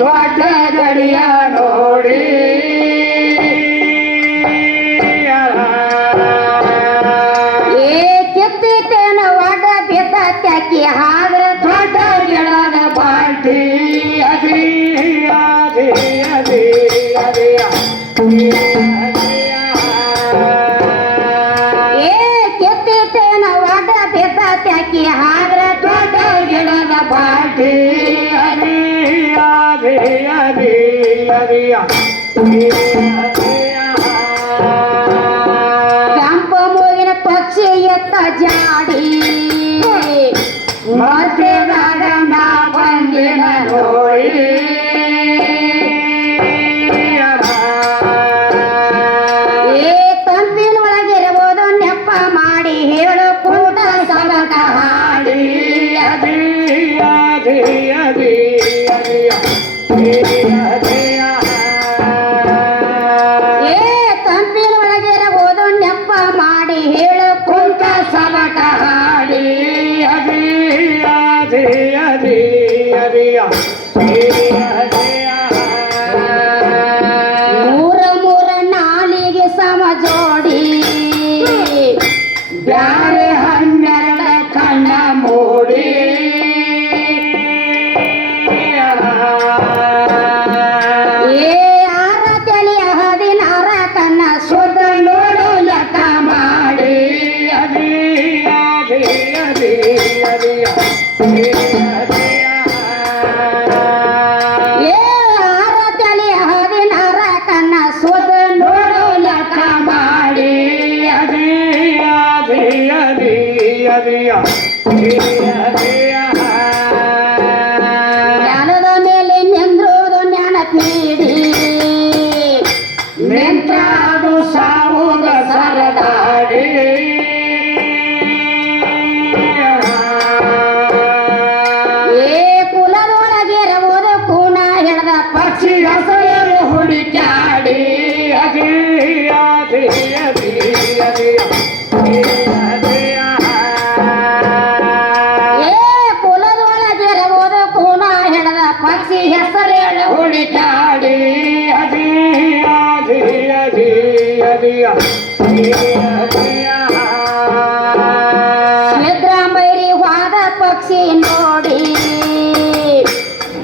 ದೊಡ್ಡ ಗಡಿಯ ನೋಡಿ ಕಿತ್ತಿತೇನ ಒಡ ಬಿದ್ದ ತ್ಯಾಕಿ ಆದ್ರ ದೊಡ್ಡ ಗಿಡದ ಬಾಲ್ಟಿ ಅದಿ ಅದಿ ಅದಿ ಅದಿಯ ಕಿತ್ತಿತೇನ ಒಡ ಬಿದ್ದ ತ್ಯಾಕಿ ಆದ್ರ ದೊಡ್ಡ ಗಿಡದ ಬಾಲ್ಟಿ ಅದಿ ಅದಿ ಅದಿ ಅದಿಯ ಕೆಂಪ ಮೂಗಿನ ಪಕ್ಷಿ ಎತ್ತ ಜಾಡಿ ಮತ್ತೆ ನಾಡನ ಬಂದಿನ ನೋಡಿ ತಂಪಿನ ಒಳಗಿರಬಹುದು ನೆಪ ಮಾಡಿ ಹೇಳು ಕೂಟ ಸಲಟ ಹಾಡಿ ಅದಿ ಅದಿ ಅದಿ ಅದಿಯ ತಂಪಿನ ಒಳಗಿರಬಹುದು ನೆಪ ಮಾಡಿ ಹೇಳು ಕುಂತ ಸಲಟ ಹಾಡಿ ಅದಿ ಅದಿ ಅದಿ ಅದಿಯ ಮೂರ ಮೂರ ನಾಲಿಗೆ ಸಮ ಜೋಡಿ ಬ್ಯಾರೆ ಹನ್ನೆರಡ ಕಣ್ಣ ಮೂಡಿ ಆರ ತಲೆಯ 16 ಕಣ್ಣ ಸುದ ನೋಡು ಲೆಕ್ಕ ಮಾಡಿ ಅದಿ ಅದಿ ಅದಿ ಅದಿಯ ಆರ ತಲೆಯ 16 ಕಣ್ಣ ಸುದ ನೋಡು ಲೆಕ್ಕ ಮಾಡಿ ಅದಿ ಅದಿ ಅದಿ ಅದಿಯ ಜ್ಞಾನದ ಮೇಲೆ ನಿಂದ್ರೋದು ಜ್ಞಾನ ಪೀಡಿ ನಿಂತಾದು ಸಾವುದ ಸರದಾಡಿ ಕುಲದೊಳಗಿರಬಹುದು ಕೂಣ ಹಿಡ್ದ ಪಕ್ಷಿ ಹೆಸರು ಹುಡುಕ್ಯಾಡಿ ಅದಿ ಅದಿ ಅದಿ ಅದಿಯ ಕುಲದೊಳಗಿರಬಹುದು ಕೂಣ ಹಿಡ್ದ ಪಕ್ಷಿ ಹೆಸರೇಳು ಹುಡುಕ್ಯಾಡಿ ಅದಿ ಅದಿ ಅದಿ ಅದಿಯ ಸಿದ್ರಾಮೈರಿ ವಾದ ಪಕ್ಷಿ ನೋಡಿ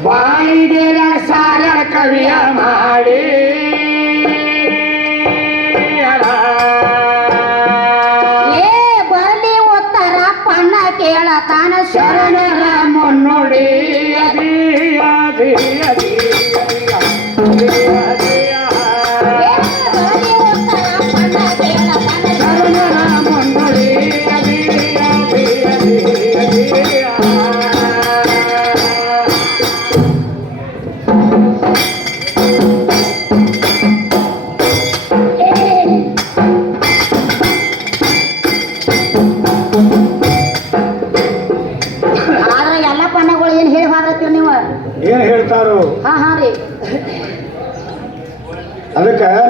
ಬಾಯಿಗೆ ಸಾರ ಕವಿಯ ಮಾಡಿ ಬರ್ಲಿ ಉತ್ತರ ಪಣ್ಣ ಕೇಳತಾನ ಶರಣರ ಮುನ್ನುಡಿ ಅದಿ ಅದಿ ಅದಿ ಅದಿಯ ಬರ್ಲಿ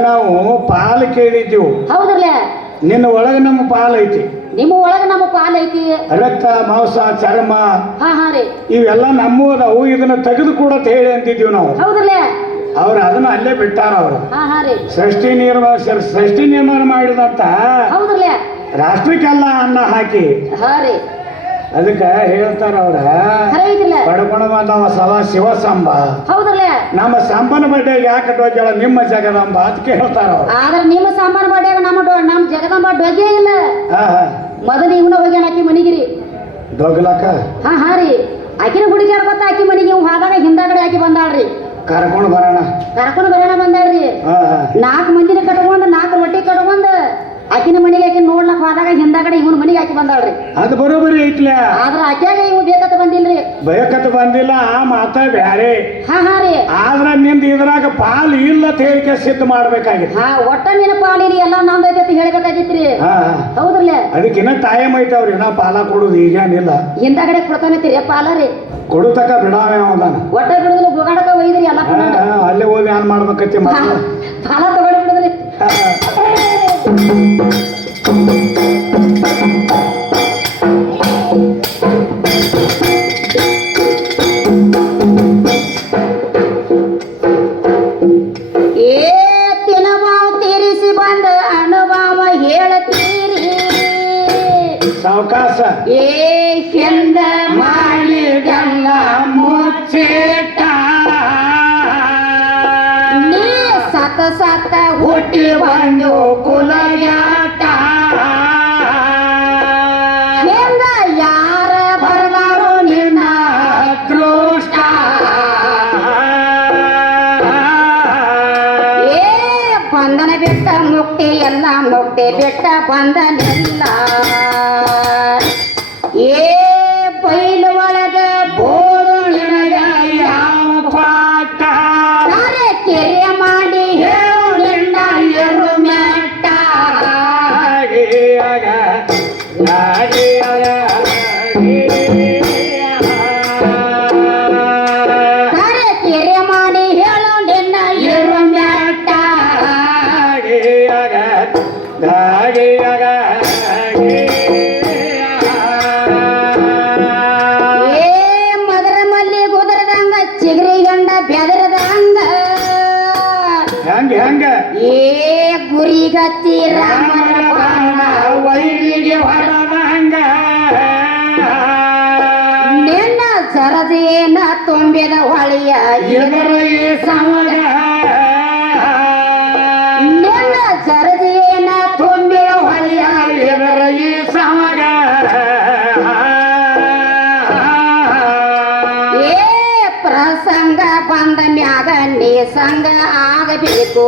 ನಾವು ಪಾಲು ಕೇಳಿದ್ದೀವು, ಹೌದ್ರಲ್ಲ? ನಿನ್ನ ಒಳಗೆ ನಮ್ಮ ಪಾಲು ಐತಿ. ನಿಮ್ಮ ಒಳಗ ನಮ್ಮ ಪಾಲ್ ಐತಿ. ರಕ್ತ ಮಾಂಸ ಚರ್ಮ ಹಾ ಹಾ ರೀ, ಇವೆಲ್ಲ ನಮ್ಮದವು, ಇದನ್ನ ತೆಗೆದು ಕೂಡ ಹೇಳಿ ಅಂತಿದ್ದೀವಿ ನಾವು. ಹೌದ್ರಲ್ಲ? ಅವ್ರು ಅದನ್ನ ಅಲ್ಲೇ ಬಿಟ್ಟಾರ. ಅವರು ಹಾ ಹಾ ರೀ, ಸೃಷ್ಟಿ ನಿರ್ಮಾಣ ಮಾಡಿದಂತ ಹೌದ್ರಲ್ಲ? ರಾಷ್ಟ್ರಕ್ಕೆಲ್ಲ ಅನ್ನ ಹಾಕಿ ಹಾ ರೀ, ಅದಕ್ಕೆ ಹೇಳ್ತಾರ ಅವ್ರ ಖರೆ ಐತಿಲ್ಲ? ಪಡ್ಕೊಂಡು ಬಂದವ ಸದಾ ಶಿವಸಂಬ. ಹೌದ್ರಲ್ಲ? ನಮ್ಮ ಸಂಬನ ಬಡ್ಡೆಗೆ ಯಾಕೆ ಡೋಗ್ಯಾಳ ನಿಮ್ಮ ಜಗದಂಬ ಅದಕ್ಕೆ ಹೇಳ್ತಾರ ಅವ್ರು. ಆದ್ರ ನಿಮ್ಮ ಸಾಮಾನು ಬಡ್ಯಾಗ ನಮ್ಮ ಜಗದಂಬ ಡೊಗ್ಗೆ ಇಲ್ಲ. ಮೊದಲು ಇವನ ಹೋಗ್ಯಾನ ಆಕಿ ಮನಿಗಿರಿ ಡೋಗ್ಲಾಕ. ಹಾ ಹಾ ರೀ, ಆಕಿನ ಹುಡುಗಿಯಾರ ಬತ್ತ ಆಕಿ ಮನಿಗೆ ಇವ್ ಹೋದಾಗ ಹಿಂದಾಗಡೆ ಆಕಿ ಬಂದಾಳ್ರಿ. ಕರ್ಕೊಂಡು ಬರೋಣ ಬಂದಾಳ್ರಿ. 4 ಮಂದಿನ ಕಟ್ಕೊಂಡ್ 4 ರೊಟ್ಟಿ ಕಟ್ಕೊಂಡ್ ಆಕಿನ ಮನೆಗೆ ಆಕಿ ನೋಡ್ಲಕ್ ಹೋದಾಗ ಹಿಂದಾಗಡೆ ಇವನ್ ಮನೆಗೆ ಆಕಿ ಬಂದಾಳ್ರಿ. ಅದು ಬರೋಬರಿ ಐತ್ಲ. ಆದ್ರ ಆಕ್ಯಾಗ ಇವ್ ಬೇಕತ್ತ ಬಂದಿಲ್ರಿ. ಬೇಕತ್ತ ಬಂದಿಲ್ಲ, ಆ ಮಾತ ಬ್ಯಾರೆ. ಹಾ ಹಾ ರೀ, ಆದ್ರ ನಿಂದ ಇದ್ರಾಗ ಪಾಲ್ ಇಲ್ಲ ಅಂತ ಹೇಳಿಕೆ ಸಿದ್ಧ ಮಾಡ್ಬೇಕಾಗಿತ್ತು. ಹಾ, ಒಟ್ಟ ನಿನ್ನ ಪಾಲಿರಿ ಎಲ್ಲ ನಮ್ದೈತಿ ಅಂತ ಹೇಳ್ಬೇಕಾಗಿತ್ರಿ. ಹೌದ್ರಲ್ಲ? ಅದಕ್ಕಿನ್ನ ಟೈಮ್ ಐತೆ ಅವ್ರಿ, ಇನ್ನ ಪಾಲ ಕೊಡುದು ಈಗೇನಿಲ್ಲ. ಹಿಂದಾಗಡೆ ಕೊಡ್ತಾನತ್ತೀರಿ ಪಾಲ ರೀ. ಕೊಡುತಕ ಬಿಡಾವೆ ಅವದಾನ. ಒಟ್ಟ ಬಿಡುದಿಲ್ಲ, ಗುಗಾಡಕ ಒಯ್ದ್ರಿ ಎಲ್ಲ. ಅಲ್ಲೇ ಹೋಗಿ ಏನ್ ಮಾಡ್ಬೇಕತ್ತಿ ಪಾಲ ತಗೊಂಡ್ ಬಿಡುದ್ರಿ. ತೀರಿಸಿ ಬಂದ ಅನುಭವ ಹೇಳ್ತೀರಿ ಸಾವಕಾಶ. ಚಂದ ಮಾಡಿದಲ್ಲ ಮುಚ್ಚಿಟ್ಟ, ನೀ ಸತ ಹುಟ್ಟಿ ಬಂದು ಕುಲಯಾಟ. ಹೆಂಗ ಯಾರ ಬರ್ದಾರು ನಿನ್ನ ಅದೃಷ್ಟ. ಬಂಧನ ಬಿಟ್ಟ ಮುಕ್ತಿ ಎಲ್ಲ, ಮುಕ್ತಿ ಬಿಟ್ಟ ಬಂಧನೆಲ್ಲ. ಬೈಲು ಒಳಗ ಬೋಳು ನಿನಗ ಯಾವ ಪಾಠ, ಕೆರೆ ಮಾಡಿ ಹೇಳು ನಿನ್ನ ಎರು ಮೆಟ್ಟ. ಕೆರೆ ಮಾಡಿ ಹೇಳು ನಿನ್ನ ಎರು ಮೆಟ್ಟ. ಮದರ ಮಲ್ಲಿ ಗುದರದಂಗ ಚಿಗರಿ ಗಂಡ ಬೆದರದಂಗ. ಹೆಂಗ ಗುರಿಗತ್ತಿ ರಾಮನ ಬಾಣ ವೈರಿಗೆ ಹೊರದಂಗ. ನಿನ್ನ ಸರದಿಯೇನ ತುಂಬಿದ ಹೊಳಿಯ ಎದರ ಈ ಸಮಗ. ನಿನ್ನ ಸರದಿಯೇನ ತುಂಬಿದ ಹೊಳಿಯ ಎದರ ಈ ಸಮಗ. ಪ್ರಸಂಗ ಬಂದ ಮ್ಯಾಗ ನೀ ಸಂಗ ಆಗಬೇಕು.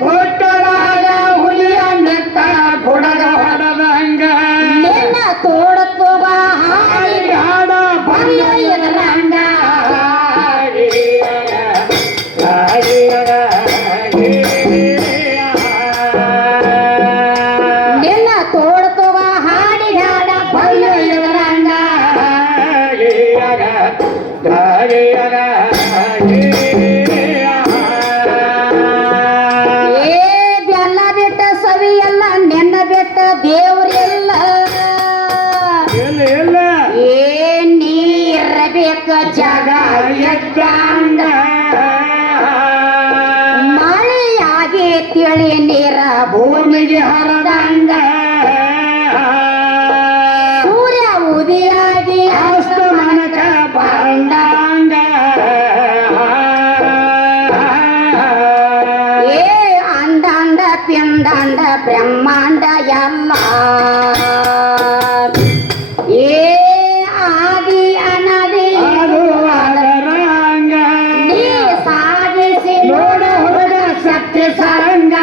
ಕೊಟ್ಟಲಾಗ ಹುಲಿಯ ನೆತ್ತ ಕೊಡಗ ಹೊಡದಂಗ. ನಿನ್ನ ತೋಡತ್ತುವ ಹಾಡಿ ಹಾಡ ಬಂದ ಎದರಂಗ. ನಿನ್ನ ತೋಡತ್ತುವ ಹಾಡಿ ಹಾಡ ಬಂದ ಎದರಂಗ. ಬೆಲ್ಲ ಬಿಟ್ಟ ಸವಿ ಎಲ್ಲ, ನೆನ್ನ ಬಿಟ್ಟ ದೇವ್ರೆಲ್ಲ. ನೀ ಇರಬೇಕ ಜಗ ಎದ್ದಂಗ. ಮಳೆಯಾಗಿ ತಿಳಿ ನೀರ ಭೂಮಿಗೆ ಹರದಂಗ. ಸೂರ್ಯ ಉದಿಯಾಗಿ ಅಸ್ತಮನಕ ಬಂದಂಗ. ಅಂಡಾಂಡ ಪಿಂಡಾಂಡ ಬ್ರಹ್ಮಾಂಡ ಎಲ್ಲ. ಆದಿ ಅನದಿ ಅದು ಅದರಂಗ. ನೀ ಸಾಧಿಸಿ ನೋಡ ಹುಡುಗ ಶಕ್ತಿ ಸಂಗ.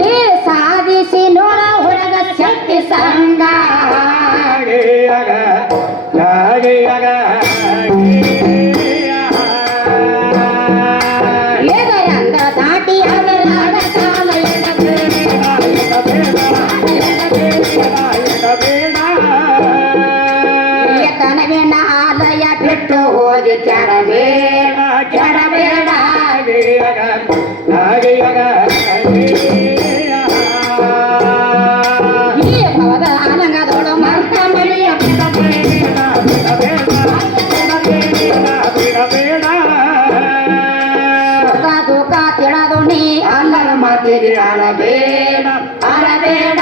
ನೀ ಸಾಧಿಸಿ ನೋಡ ಹುಡುಗ ಶಕ್ತಿ ಸಂಗ. ಎದರಂಗ ದಾಟಿ ಅದರಾಗ ಕಾಲ ಎಡಬೇಕು. ಮಾಡಿ ಕೆಡಬೇಡ ಕೆಡಬೇಡ ಈ ಭವದ ಆನಂಗದೋಳು ಮರ್ತ ಮನೆಯ ಸುಖ ದುಃಖ ತಿಳದು ನೀ ಅಂಗರ ಮಾತಿಗೆ ಅಳಬೇಡ ಅಳಬೇಡ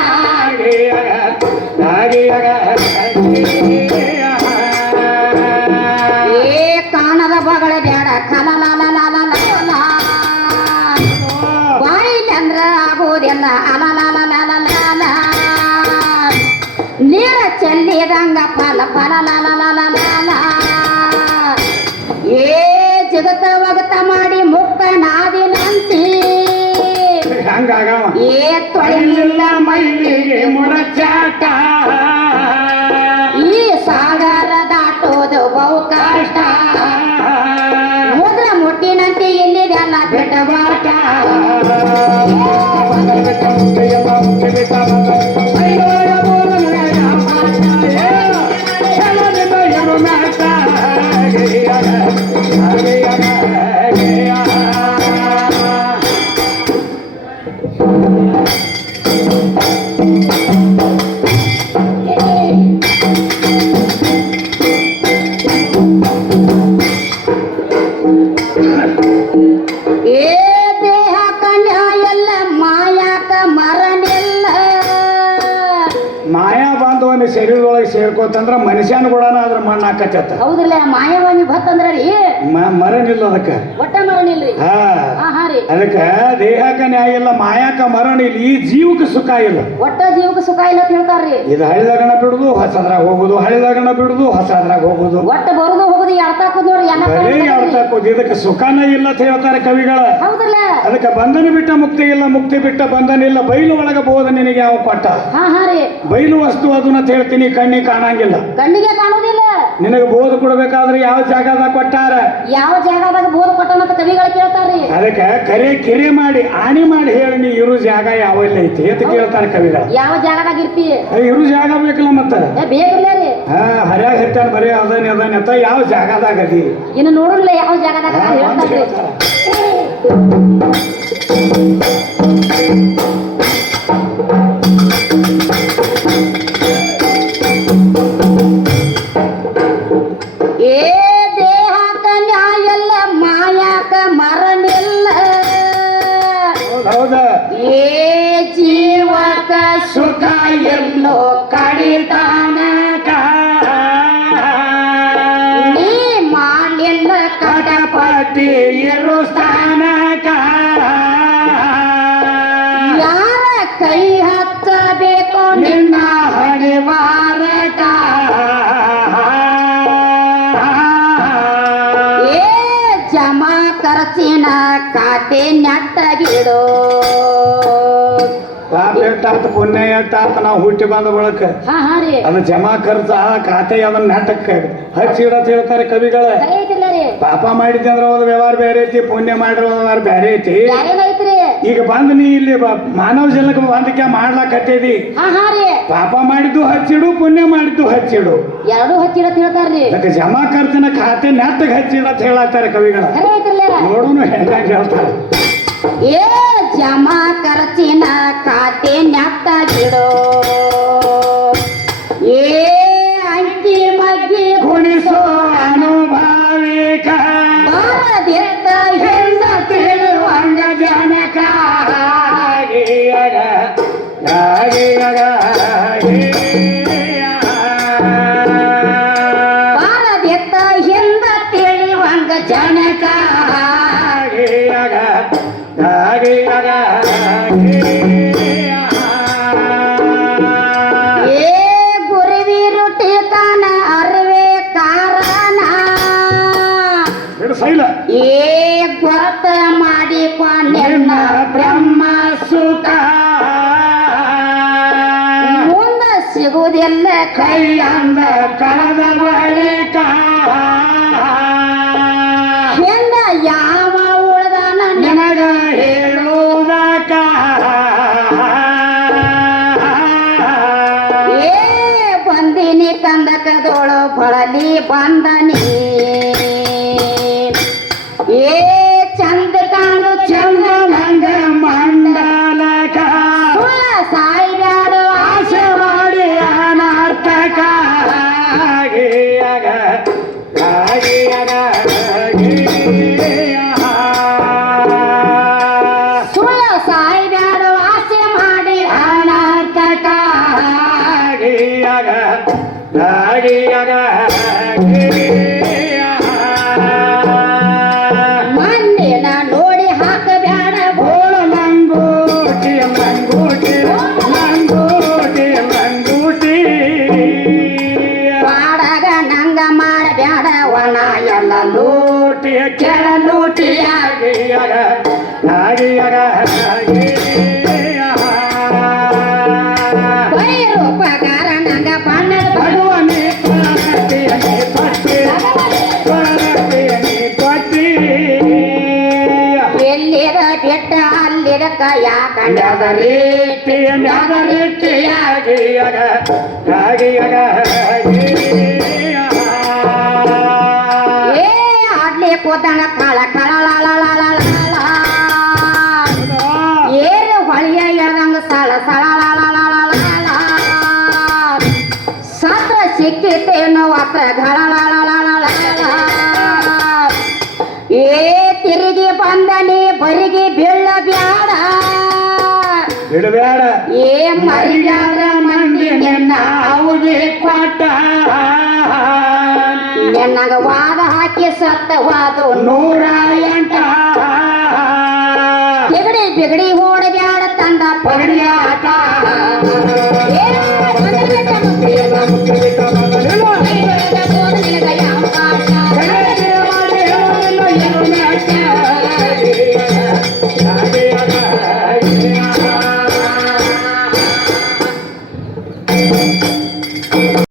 ಏ ಕಾಣದ ಬಗಳ ಬೇಡ ಕಲಲಲಲಲಲ ಬಾಯಿಲಿ ಅಂದ್ರ ಆಗೋದಿಲ್ಲ ಅಲಲಲಲಲಲ ನೀರ ಚೆಲ್ಲಿದಂಗ ಫಲ ಫಲಲಲಲಲಲ ಏ ಜಗತ್ತ ಒಗತ ಮಾಡಿ ಮುಕ್ತ ನಾದಿನಂತಿ ಹಂಗಾಗವ ಏ ತೊಳಿಲಿಲ್ಲ ಮೈಲಿಗೆ ಮುಡಚಾಟ ಈ ಸಾಗರ ದಾಟೋದು ಬಹು ಕಷ್ಟ ಮುದ್ರ ಮುಟ್ಟಿನಂತೆ ಇಲ್ಲಿದೆಲ್ಲ ಬಿಡಬಾಟ ಏ ದೇಹ ಕನ್ಯಾಯ ಎಲ್ಲ ಮಾಯಾಕ ಮರನಿಲ್ಲ ಮಾಯಾ ಬಾಂಧವನ ಶರೀರದೊಳಗೆ ಸೇರ್ಕೋತಂದ್ರ ಮನುಷ್ಯನ ಕೂಡ ಅದ್ರ ಮಣ್ಣು ಹಾಕತ್ತ ಹೌದಿಲ್ಲ ಮಾಯವಾಣಿ ಭತ್ ಅಂದ್ರ ರೀ ಮರನಿಲ್ಲ ಅದಕ್ಕ ಒಟ್ಟ ಮರನಿಲ್ರಿ ಹಾ ಹಾ ರೀ ಅದಕ್ಕ ದೇಹಕ್ಕ ನ್ಯಾಯ ಇಲ್ಲ ಮಾಯಾಕ ಮರಣ ಇಲ್ಲ ಈ ಜೀವಕ್ಕೆ ಸುಖ ಇಲ್ಲ ಒಟ್ಟ ಜೀವಕ್ಕೆ ಸುಖ ಇಲ್ಲ ಅಂತ ಹೇಳ್ತಾರ್ರಿ ಇದು ಹಳಿದಾಗಣ ಬಿಡುದು ಹೊಸದ್ರಾಗ ಹೋಗುದು ಹಳಿದಾಗಣ ಬಿಡುದು ಹೊಸದ್ರಾಗ ಹೋಗುದು ಒಟ್ಟ ಬರುದು ಹೋಗುದು ಎಳ್ತಾಕುದ್ ನೋಡ್ರಿ ಎಲ್ಲ ಬರೀ ಅರ್ಥ ಹಾಕೋದು ಇದಕ್ಕೆ ಸುಖನ ಇಲ್ಲ ಅಂತ ಹೇಳ್ತಾರೆ ಕವಿಗಳ ಹೌದಲ್ಲ ಅದಕ್ಕೆ ಬಂಧನ ಬಿಟ್ಟ ಮುಕ್ತಿ ಇಲ್ಲ ಮುಕ್ತಿ ಬಿಟ್ಟ ಬಂಧನ ಇಲ್ಲ ಬಯಲು ಒಳಗ ಬೋಧ ನಿನಗೆ ಯಾವ ಕೊಟ್ಟ ಹಾ ರೀ ಬಯಲು ವಸ್ತು ಅದನ್ನ ಅಂತ ಹೇಳ್ತೀನಿ ಕಣ್ಣಿಗೆ ಕಾಣಂಗಿಲ್ಲ ಕಣ್ಣಿಗೆ ಕಾಣುವುದಿಲ್ಲ ನಿನಗೆ ಬೋಧ ಕೊಡ್ಬೇಕಾದ್ರೆ ಯಾವ ಜಾಗದಾಗ ಕೊಟ್ಟಾರ ಯಾವ ಜಾಗದಾಗ ಬೋಧ ಕೊಟ್ಟನಂತ ಕವಿಗಳು ಕೇಳ್ತಾರ್ರಿ ಅದಕ್ಕೆ ಕರೆ ಕಿರೆ ಮಾಡಿ ಆಣಿ ಮಾಡಿ ಹೇಳಿ ನೀ ಇರು ಜಾಗ ಯಾವೆಲ್ಲ ಐತಿ ಅಂತ ಕೇಳ್ತಾರೆ ಕವಿಗಳು ಯಾವ ಜಾಗದಾಗ ಇರ್ತಿ ಇರು ಜಾಗ ಬೇಕಲ್ಲ ಮತ್ತ ಬೇಕಿಲ್ಲ ರೀ ಹರ್ಯಾಗ ಹೇಳ್ತಾನೆ ಬರೀ ಅದನ್ನ ಅಂತ ಯಾವ ಜಾಗದಾಗ ಅದಿ ಇನ್ನು ನೋಡಿಲ್ಲ ಯಾವ ಜಾಗದಾಗ ಹೇಳ್ತಾರ್ರಿ ಏ ದೇಹಕ ನ್ಯಾಯಲ್ಲ ಮಾಯಾಕ ಮರನಿಲ್ಲ ಹೌದ ಏ ಜೀವಕ ಸುಖ ಎಲ್ಲೋ ಕಡಿತಾನಕ ನೀ ಮಾಡಲಿಲ್ಲ ಕಟಪತಿ ಇರು ಸ್ಥಾನಕ ಯಾರ ಕೈ ಹಚ್ಚಬೇಕು ನಿನ್ನ ಹಣಿವಾರಕ ಏ ಜಮಾ ಖರ್ಚಿನ ಖಾತೆ ನೆಟ್ಟಗಿಡು ಪಾಪ ಎಷ್ಟಾತ ಪುಣ್ಯ ಎಷ್ಟಾತ ನಾವು ಹುಟ್ಟಿ ಬಂದ ಬಳಕ ಹಾ ರೀ ಅದು ಜಮಾ ಖರ್ಚು ಆ ಖಾತೆ ಅದನ್ನ ನಾಟಕ ಹಚ್ಚಿ ಇಡತ್ ಹೇಳ್ತಾರೆ ಕವಿಗಳ ಸರಿ ಐತಿಲ್ಲ ರೀ ಪಾಪ ಮಾಡಿದ್ದೆ ಅಂದ್ರೆ ಒಂದು ವ್ಯವಹಾರ ಬೇರೆ ಐತಿ ಪುಣ್ಯ ಮಾಡಿರೋ ವ್ಯವಹಾರ ಬೇರೆ ಐತಿ ಯಾರೇನೈತ್ರಿ ಈಗ ಬಂದ್ ನೀ ಇಲ್ಲಿ ಮಾನವ ಜನಕ್ಕೆ ಹೊಂದಿಕೆ ಮಾಡ್ಲಾಕ್ ಹತ್ತಿದಿ ಹಾ ರೀ ಪಾಪ ಮಾಡಿದ್ದು ಹಚ್ಚಿಡು ಪುಣ್ಯ ಮಾಡಿದ್ದು ಹಚ್ಚಿಡು ಎರಡು ಹಚ್ಚಿಡ ತಿಳ್ತಾರ್ರಿ ಅದಕ್ಕೆ ಜಮಾ ಖರ್ಚಿನ ಖಾತೆ ನೆಟ್ಟಗೆ ಹಚ್ಚಿಡತ್ ಹೇಳತ್ತಾರೆ ಕವಿಗಳ ಸರಿ ಐತಿಲ್ಲ ನೋಡೋನು ಹೆಂಗಾಗಿ ಹೇಳ್ತಾರೆ ಏ ಜಮಾ ಖರ್ಚಿನ ಖಾತೆ ನೆಟ್ಟಗಿಡು ಏ ಅಂಕಿ ಮಗ್ಗಿ ಕುಣಿಸೋ ಅನುಭವಿಕ ಬಾರದಿದ್ದ ಹೆಣ್ಣ ತಿಳುವಂಗ ಜನಕ ಬಾರದಿದ್ದ ಹೆಣ್ಣ ತಿಳಿವಂಗ ಜನಕ ಏ ಗುರುವಿ ರೊಟ್ಟಿ ತಾನ ಅರ್ವೆ ಕಾರಣ ಸೈಲ ಏ ಗೊತ್ತ ಮಾಡಿಕೊಂಡೆನ್ನ ಬ್ರಹ್ಮ ಸುಖ ಮುಂದ ಸಿಗುವುದಿಲ್ಲ ಕೈಯಂದ ಕಳೆದ ಬಳಿಕ ಹೆಂಗ ಯಾವ ಉಳ್ದಾನ ನಿನಗ ಹೇಳುವುದಕ ಏ ಬಂದಿನಿ ಕಂದಕದೋಳು ಬಳಲಿ ಬಂದನಿ ನಾಗಿಯಗ ಮಂದಿನ ನೋಡಿ ಹಾಕಬ್ಯಾಡ ಗೋಳ ಮಂಗೂಟಿ ಮಂಗೂಟಿ ಮಂಗೂಟಿ ಮಂಗೂಟಿ ಪಾಡಗ ನಂಗ ಮಾಡಬ್ಯಾಡ ಒಣ ಎಲ್ಲ ಲೂಟಿ ಕೆಳ ಲೂಟಿಯಾಗಿಯಗ ನಾಗಿಯಗ ರೂಪಕಾರ ನಂಗ ಪನ್ನಡ ಭಗವನಿ ತೊಟ್ಟಿಯನಿ ತೊಟ್ಟಿ ಎಲ್ಲಿರ ಬೆಟ್ಟ ಅಲ್ಲಿರಕ ಯಾಕಂಡ ಮ್ಯಾದರಿಟ್ಟಿಯಾಗಿಯಗ ನಾಗಿಯಗ ಏ ಆಡ್ಲಿ ಕೂತಂಗ ಕಳ ಕಳಲ ಏರು ಹೊಳಿಯ ಎಳ್ದಂಗ ಸಳ ಸಳ ಸತ್ರ ಸಿಕ್ಕಿತೇನೋ ಅತ್ರ ಘಳ ಏ ತಿರುಗಿ ಬಂದನಿ ಬರಿಗೆ ಬೀಳ ಬ್ಯಾಡ ಬಿಡಬೇಡ ಏ ಮರಿಯಾದ ಮಂದಿ ನಿನ್ನ ಅವಗೆ ಕೊಟ್ಟ ನಿನ್ನಗ ವಾದ ಹಾಕಿ ಸತ್ತವಾದು 108